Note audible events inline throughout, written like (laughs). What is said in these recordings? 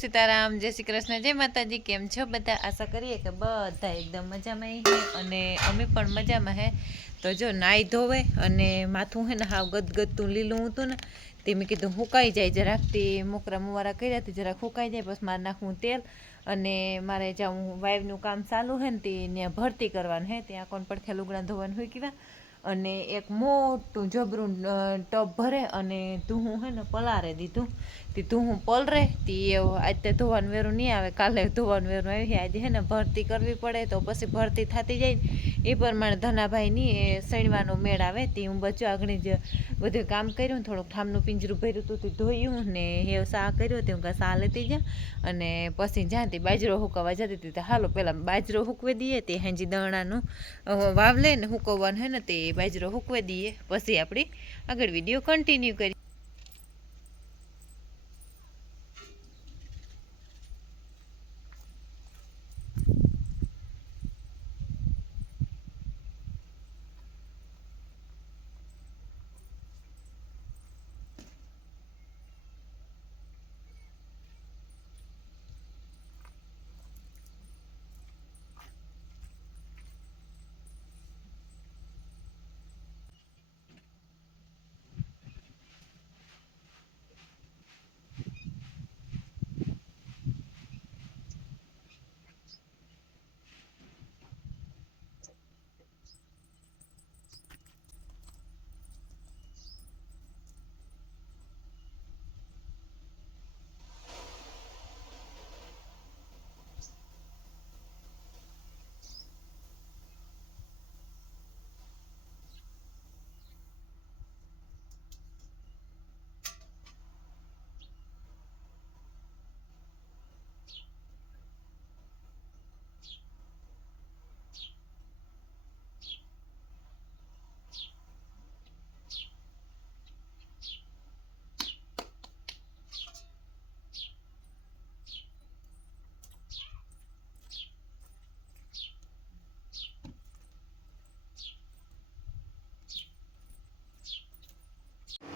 સીતારામ જય શ્રી કૃષ્ણ, જય માતાજી, કેમ છો બધા? આશા કરીએ કે બધા એકદમ મજામાં હે અને અમે પણ મજામાં હે. તો જો નાઈ ધોવે અને માથું હે ને હાવ ગદગદતું લીલું હતું ને, તે મેં કીધું હુકાઈ જાય જરાક. તે મોકરા મુવારા કર્યા તે જરાક હુકાઈ જાય, બસ મારે નાખવું તેલ અને મારે જ્યાં હું વાઈવનું કામ ચાલુ હે ને તે ત્યાં ભરતી કરવાનું હે. ત્યાં કોણ પડખે લુગડા ધોવાનું હોય કેવા અને એક મોટું જબરું ટબ ભરે અને ધૂહું હે ને પલારે દીધું. તે ધૂહું પલરે, તે આજે ધોવાનું વેરું નહીં આવે, કાલે ધોવાનું વેરું આવી, આજે હે ને ભરતી કરવી પડે તો પછી ભરતી થતી જાય એ પ્રમાણે ધનાભાઈની એ શણવાનો મેળ આવે તે હું બચ્યો આગળ જ બધું કામ કર્યું થોડુંક ઠામનું પિંજરું ભર્યું હતું તે ધોયું ને એ સા કર્યો તે હું કાં સા લેતી ગયા અને પછી જ્યાં તે બાજરો હુકવવા જતી હતી તે હાલો પહેલાં બાજરો હુકવી દઈએ તે હાંજી દણાનું વાવ લઈને હુકવવાનું હે ને તે બાજરો હુકવી દઈએ. પછી આપણી આગળ વીડિયો કન્ટિન્યુ કરીએ.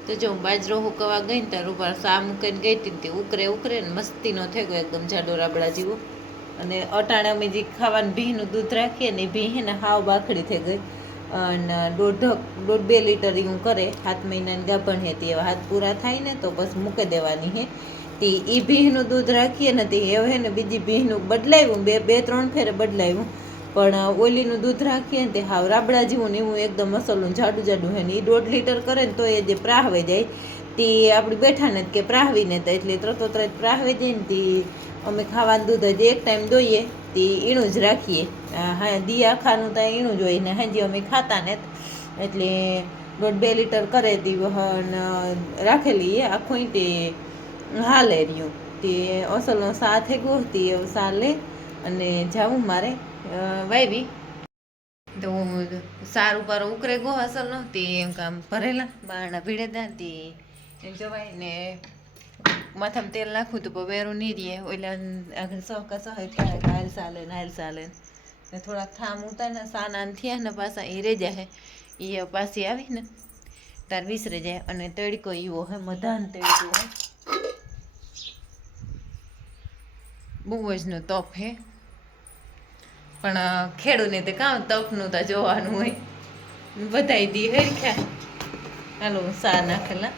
તો જો હું બાજરો હુકવા ગઈ ને ત્યારે ઉપર સા મૂકીને ગઈ હતી તે ઉકરે ઉકરે ને મસ્તીનો થઈ ગયો એકદમ જાડો રાબડા જેવો. અને અટાણે અમે જે ખાવાનું ભીનું દૂધ રાખીએ ને એ ભી ને હાવ બાખડી થઈ ગઈ. અને દોઢ દોઢ બે લીટર હું કરે સાત મહિનાની ગાભણ હતી એવા હાથ પૂરા થાય ને તો બસ મૂકી દેવાની હે. તે એ ભીનું દૂધ રાખીએ ને તે હવે ને બીજી ભીનું બદલાવ્યું, બે બે, ત્રણ ફેરે બદલાવ્યું. પણ ઓલીનું દૂધ રાખીએ ને તે હાવ રાબડા જેવું ને એવું એકદમ મસલનું જાડું જાડું હે ને એ દોઢ લીટર કરે ને તો એ જે પ્રાહવાઈ જાય, તે આપણે બેઠા ને કે પ્રાહવીને તો એટલે ત્રતો ત્રત પ્રાહવે જાય ને તે અમે ખાવાનું દૂધ હજી એક ટાઈમ દોઈએ, તે ઈણું જ રાખીએ. હા દી આખાનું તો ઈણું જ હોય ને હાજી અમે ખાતા ને એટલે દોઢ બે લીટર કરે તે રાખેલી એ આખું તે હાલે રહ્યું. તે અસલનો સા થઈ ગયો તે સા લે અને જાવું મારે. વાવી તો સારું પર ઉકરે ગો અસલનો તે એમ કામ ભરેલા બારણા ભીડેતા તે એમ જવાય ને માથામાં તેલ નાખું તો વેરું નહીં રહે ઓલા આગળ સહકા સહ થયા, હાલ ચાલે હાલ ચાલે ને. થોડાક થામ ઉતા ને સાનાન થયા ને પાછા એ રેજા હે એ પાછી આવી ને. તાર વિસરે જાય અને તડકો એવો હે, મધાન તડકો હે. બહુ જ નો તપ હે. પણ ખેડૂને તે કામ તપનું તો જોવાનું હોય. બધાય દી હરખ્યા હાલો, સા નાખેલા.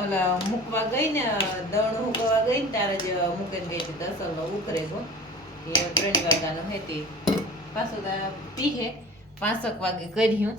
ઓલા, મૂકવા ગઈ ને દણ મૂકવા ગઈ ને, તારે જ મૂકીને ગઈ હતી દસલનો ઉખરે ગો એ ત્રણ વાગ્યાનો હતી પાછો પીહે. પાંચક વાગે કર્યું.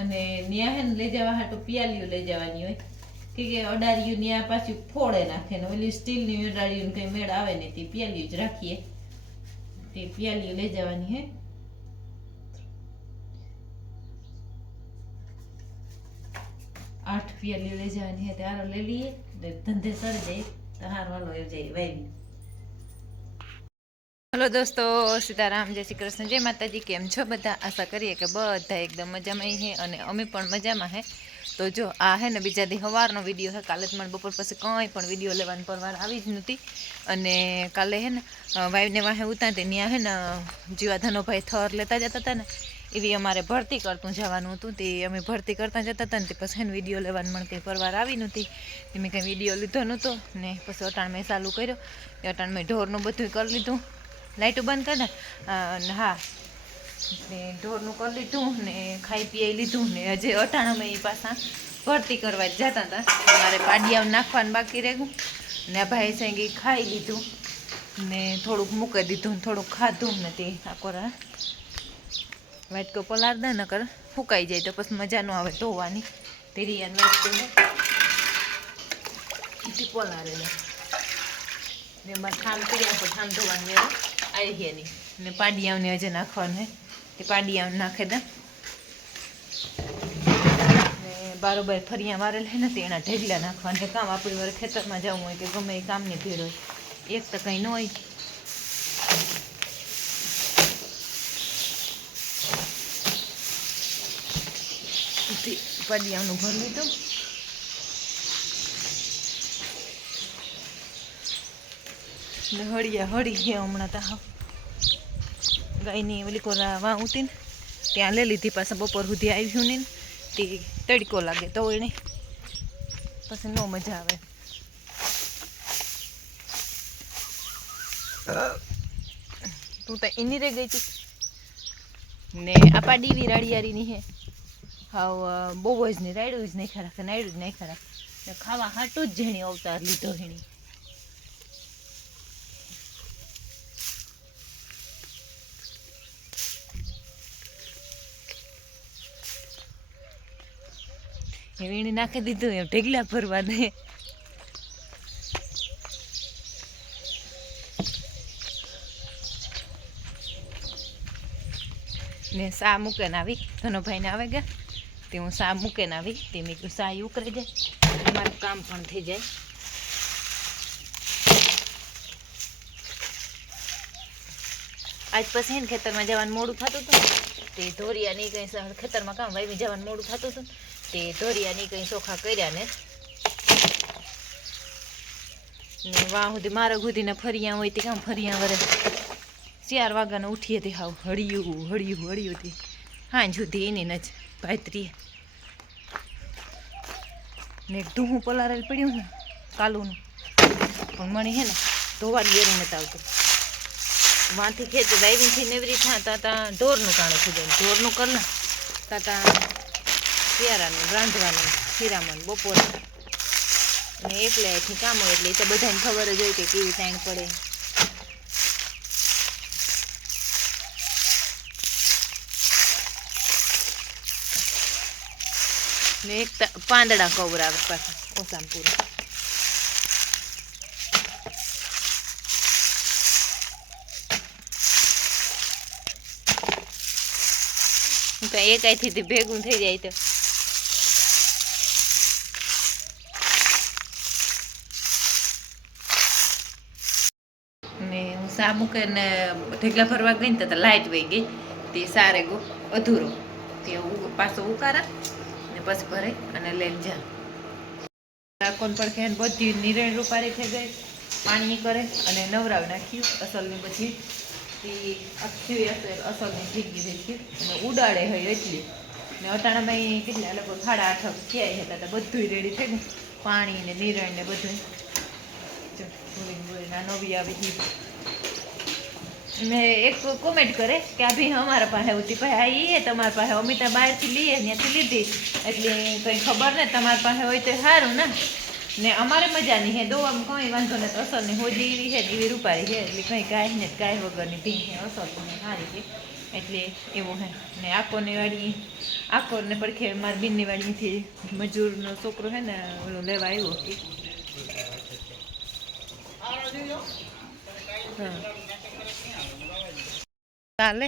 અને ન્યા હે લઈ જવા હાટું પિયાલીઓ લઈ જવાની હોય. કે કે અડારીયું ન્યા પાછું ફોડે નાખે ને ઓલી સ્ટીલની અડારીયું કઈ મેળ આવે ને તે પિયાલીઓ જ રાખીએ. તે પિયાલીઓ લઈ જવાની હે. આઠ પિયાલીઓ લઈ જવાની હે ત્યારે લઈ લઈએ ધંધે સર જાય તો હાર વાલો એવું જાય વાઈ હલો દોસ્તો, સીતારામ, જય શ્રી કૃષ્ણ, જય માતાજી, કેમ છો બધા? આશા કરીએ કે બધા એકદમ મજામાં હે અને અમે પણ મજામાં હે. તો જો, આ હે ને બીજા દી સવારનો વીડિયો હે. કાલે જ મને બપોર પછી કંઈ પણ વીડિયો લેવાની પરવાર આવી જ નહોતી. અને કાલે હે ને વાઈવને વાહે ઉતારતી ત્યાં હે ને જીવાધનોભાઈ થર લેતા જતા હતા ને. એવી અમારે ભરતી કરતું જવાનું હતું. તે અમે ભરતી કરતા જતા હતા ને તે પછી હે વીડિયો લેવાનું મને કંઈ પરવાર આવી નહોતી. તે મેં કંઈ વીડિયો લીધો નહોતો ને પછી અટાણ મેં ચાલુ કર્યો. એ અટાણ મેં ઢોરનું બધું કરી લીધું. લાઇટો બંધ કરી ને હા, ને ઢોરનું કરી લીધું, ને ખાઈ પીએ લીધું, ને હજી અટાણામાં એ પાછા ભરતી કરવા જતા હતા. મારે પાડિયા નાખવાનું બાકી રહેવું ને ભાઈ સાંગી ખાઈ લીધું, ને થોડુંક મૂકી દીધું થોડુંક ખાધું, ને તે આકોરા વાટકો પલાર દે, નકર ફૂકાઈ જાય તો પછી મજા ન આવે ધોવાની. તે રિયાન વાટકો પલારે ને એમાં ઠામ કર્યા તો ઠામ ધોવાની આવે ગયા નહીં ને પાડિયાઓને હજે નાખવાનું હે. તે પાડિયાઓને નાખે દે. ને બારોબાર ફરિયા મારેલ હે ને તે એના ઢેગલા નાખવાના છે કામ આપણી વાર ખેતરમાં જવું હોય કે ગમે એ કામની ભીડ હોય. એક તો કંઈ ન હોય. પાડિયાનું ભરી લીધું. ને હળિયા હળી ગયા હમણાં તો ગાયની ઓલી કોરા વાં ઉતી ને ત્યાં લઈ લીધી પાછા બપોર સુધી આવ્યું ને તે તડકો લાગે તો એને પછી ન મજા આવે. તું તો એની રે ગઈ હતી ને આપા ડીવી રાડિયારીની હે. હાવ બહુ જ નહીં રાડ્યું જ નહીં ખરા કે નાયડું જ નહીં ખરા ને ખાવા હાટું જ જેણી અવતાર લીધો હેણી. વીણી નાખી દીધું, એમ ઢેગલા ભરવા ને સા મૂકે ને આવી, ધનોભાઈને આવે ગયા તે હું સા મૂકે ને આવી, તે મેં સા એ ઉકળી જાય. મારું કામ પણ થઈ જાય. આજ પછી ખેતરમાં જવાનું મોડું થતું હતું તે ધોરિયાની કંઈ ખેતરમાં કામ વાવી જવાનું મોડું થતું હતું તે ધોરિયાની કંઈ ચોખા ને. ફરિયા હોય ફરિયા વરે. ચાર વાગ્યાને ઉઠીએ હાંજ સુધી એની ન જ ભાતરી ને ધૂહું પલારેલ પડ્યું ને, કાલુનું. પણ મને હે ને ધોવાની વેરું નથી આવતું. વાંથી ખેત વાવીથી નેવરી થા તા તા ઢોરનું કાણું થઈ જાય ઢોરનું કર ને. તા શિયાળાનું, રાંધવાનું, શીરામણ, બપોરે. અને એટલે અહીંથી કામ હોય એટલે એ તો બધાને ખબર જ હોય કે કેવી ટાઈમ પડે. ને એક પાંદડા કવરાવે પાછા ઓસામ પૂરું તો એક આઈથી ભેગું થઈ જાય તો ને હું સા મૂકીને ઢેકલા ફરવા ગઈ ને તો લાઇટ વહી ગઈ. તે સારે ગો, અધૂરો. તે પાછો ઉકારા ને પછી ભરે અને લઈને જા. ડાકોન પર ખેન બધી નિરણ રૂપારી થઈ ગઈ. પાણી કરે અને નવરાવ નાખ્યું અસલની બધી. તે આખી અસલ, અસલની ભીગી દેખી અને ઉડાડે હોય એટલી. ને અટાણામાં કેટલા લોકો સાડા આઠ ક્યાંય હતા તો બધું રેડી થઈ ગયું. પાણી ને નિરણ ને બધું ભૂરીને નવી આવી મેં એક કોમેન્ટ કરે કે આ ભી અમારા પાસે હોતી ભાઈ આ ઈ હે તમારા પાસે અમિતા બહારથી લઈએ ત્યાંથી લીધી. એટલે કંઈ ખબર ને તમારા પાસે હોય તો સારું ને. ને અમારે મજા નહીં હે દો આમ કંઈ વાંધો નથી અસલની હોજી એવી છે ને એવી રૂપારી છે એટલે કંઈ ગાય ને ગાય વગરની ભી છે અસર તો સારી છે એટલે એવું હે. ને આકોને વાડી આકોને પડખે મારી બીનની વાડીથી મજૂરનો છોકરો હે ને ઓલો લેવા આવ્યો. હા. ચાલે.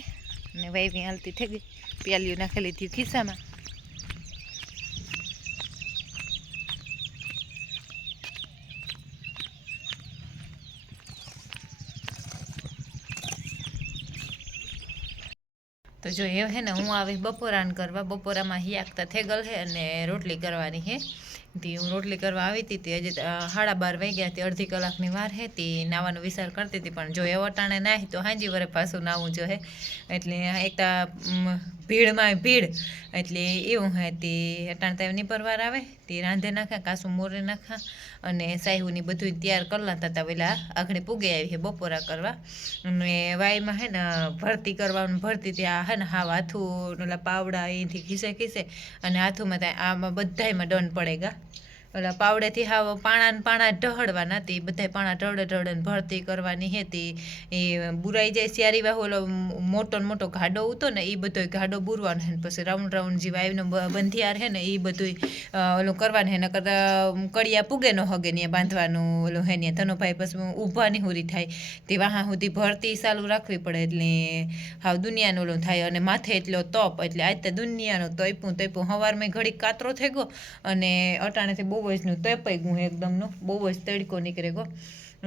ને વાઈવી હાલતી થઈ ગઈ. પ્યાલીઓ નાખેલી હતી ખિસ્સામાં. તો જો એ હે ને, હું આવી બપોરાન કરવા, બપોરામાં હિયાકતા થઈ ગયેલ અને રોટલી કરવાની હે. તે હું રોટલી કરવા આવી હતી તે હજી સાડા બાર વાગ્યા તે અડધી કલાકની વાર હતી, નાવાનો વિચાર કરતી હતી, પણ જો એ વટાણે નાહી તો હાજી વરે પાછું નાવું જો હે. એટલે એક ભીડમાં ભીડ. એટલે એવું હે તે અટાણે તો એની પરવાર આવે, તે રાંધે નાખા, કાસું મોરે નાખા અને સાહેબની બધું તૈયાર કરલા હતા. પેલા આગળ પૂગે આવી છે બપોરા કરવા. અને વાયમાં હે ને ભરતી કરવાનું, ભરતી ત્યાં હે ને હાવ હાથું ઓલા પાવડા અહીંથી ખીસે ખીસે અને હાથુમાં ત્યાં આમાં બધાયમાં દંડ પડેગા ઓલા પાવડેથી હાવ પાણા પાણા ઢહડવાના તે બધા પાણા ઢળે ઢળે ભરતી કરવાની હતી. એ બુરાઈ જાય સ્યારી ઓલો મોટો મોટો ગાડો ઉતો ને એ બધો ગાડો બુરવાનો હે પછી રાઉન્ડ રાઉન્ડ જે વાયુનો બંધિયાર હે ને એ બધું ઓલું કરવાનું હે નકર કરતા કડિયા પૂગે ન હગે ને બાંધવાનું ઓલું હે ને ધનોભાઈ પછી ઊભા ની હુરી થાય. તે વાહા સુધી ભરતી ચાલુ રાખવી પડે એટલે હાવ દુનિયાનું ઓલું થાય અને માથે એટલો તપ એટલે આજ તે દુનિયાનો તોયપું તોયપું. હવારમાં ઘડીક કાતરો થઈ ગયો અને અટાણેથી બહુ જ નું તપાઈ ગયું એકદમનો બહુ જ તડકો નીકળે ગયો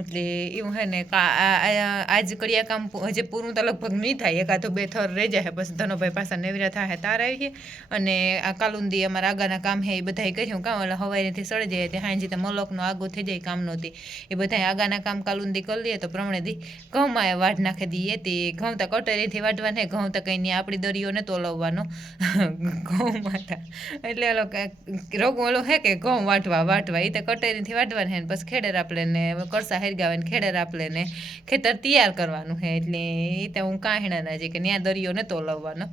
એટલે એવું હે ને આજ કર્યા કામ હજી પૂરું તો લગભગ નહીં થાય. એકાદો બે થર રહી જાય. બસ ધનોભાઈ પાસે નેવરા થાય તાર આવી છે અને આ કાલુંદી અમારા આગાના કામ હે, એ બધાય કર્યું કામ? એટલે હવાઈથી સડી જાય. તે હાંજી તો મલકનો આગો થઈ જાય કામ નહોતી એ બધાએ આગાના કામ કાલુંદી કરી લઈએ તો પ્રમાણે દી ઘઉંમાં વાઢ નાખી દઈએ તે. ઘઉં તો કટરીથી વાઢવા નહીં ઘઉં તો કંઈ નહીં. આપણી દરિયો ને તોલવવાનો (laughs) ઘઉં માતા એટલે ઓલો રોગ ઓલો હે કે ઘઉં વાટવા વાટવા એ તો કટેરીથી વાટવાના હે પછી ખેડેર આપણે ને કરસા હેરગાવે ને ખેડર આપલે ને ખેતર તૈયાર કરવાનું હે એટલે એ તો હું કાંહણાના જે કે ત્યાં દરિયો નહોતો તોલવવાનો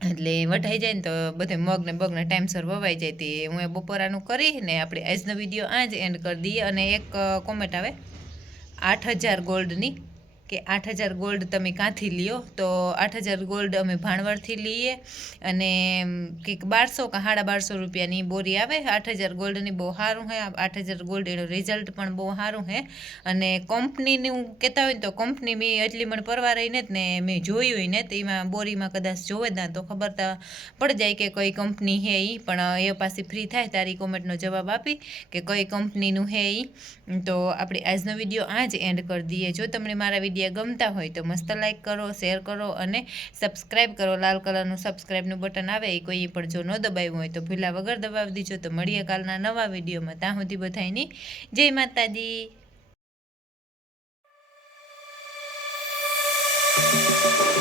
એટલે વઢાઈ જાય ને તો બધે મગ ને બગ ટાઈમસર વવાઈ જાય તે હું એ બપોરાનું કરી ને આપણે આજનો વીડિયો આ જ એન્ડ કરી દઈએ. અને એક કોમેન્ટ આવે. આઠ હજાર ગોલ્ડની કે આઠ હજાર ગોલ્ડ તમે ક્યાંથી લ્યો? તો આઠ હજાર ગોલ્ડ અમે ભાણવડથી લઈએ અને કંઈક બારસો કે સાડા બારસો રૂપિયાની બોરી આવે. આઠ હજાર ગોલ્ડની બહુ સારું હે. આઠ હજાર ગોલ્ડ એનું રિઝલ્ટ પણ બહુ સારું હે. અને કંપનીનું કહેતા હોય ને તો કંપની મેં એટલી મને પરવા રહીને જ ને મેં જોયું ને તો એમાં બોરીમાં કદાચ જોવે જ ના તો ખબર તો પડી જાય કે કઈ કંપની હે એ પણ એ પાસે ફ્રી થાય તારી કોમેન્ટનો જવાબ આપી કે કઈ કંપનીનું હે એ તો આપણે આજનો વીડિયો આ જ એન્ડ કરી દઈએ. જો તમને મારા વીડિયો ગમતા હોય તો મસ્ત લાઈક કરો, શેર કરો અને સબસ્ક્રાઈબ કરો. લાલ કલરનું સબસ્ક્રાઈબનું બટન આવે, એ કોઈ પણ જો ન દબાવ્યું હોય તો ભૂલા વગર દબાવી દીજો. તો મળીએ કાલના નવા વિડીયોમાં. ત્યાં સુધી બધાની જય માતાજી. Thank